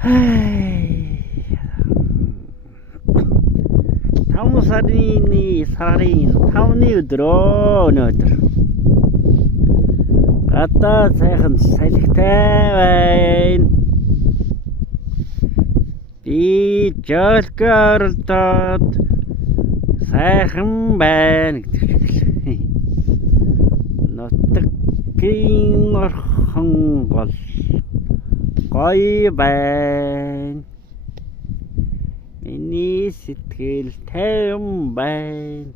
5 сарын 5-ны өдрөө өнөөдөр. Гадаа сайхан салхитай байна. Би жолгоордод сайхан байна гэдэг. Нутгийн орхон гол гоё байна. Миний сэтгэл тайван байна.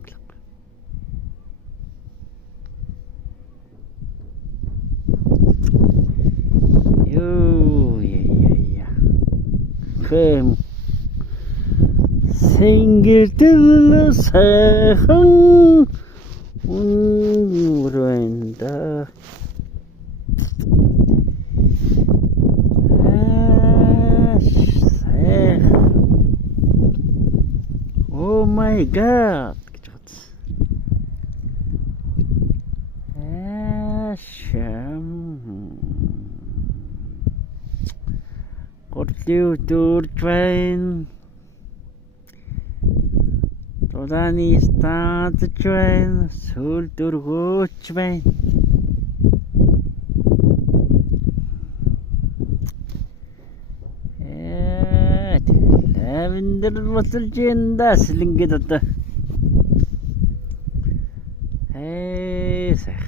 Хэм сингэрдэл сайхан үнрэнда Oh my god гэж бодсон. Гурлив дурж байна. Тулааны стаадж байна. Сүл дөргөөч байна. Lavender босолж энэ сэлэнгээд одоо. Сах.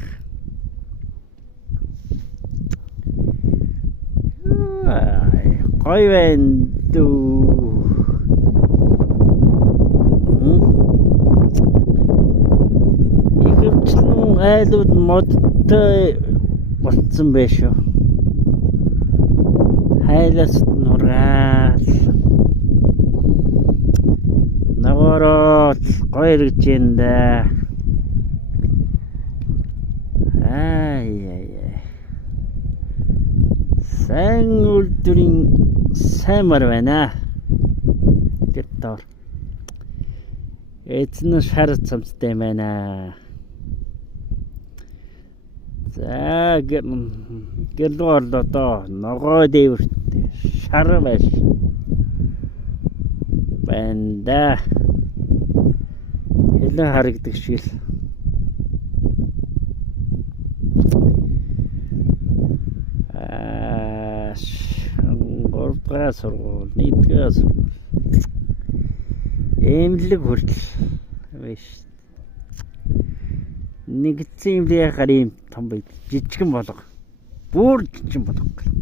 Гоё байна дүү. Ихэвчлэн айлууд модтой болцсон байх шүү. Хайлаас нураад нагороод гоё ирж энэ. Сайн үлдэрийн саймар байна. Гэтээр эцэн шар цамцтай байна. За гэлдор одоо ногоо дэвэрт шар байж банда хэлэн харагдаг шиг л. Гурвдугаар сургууль, нэгдүгээр сургууль. Эмнэлэг хүртэл биш. Нэгдсэн эмнэлэг харин том бай. Жижигэн болго. Бүр жижигэн болго.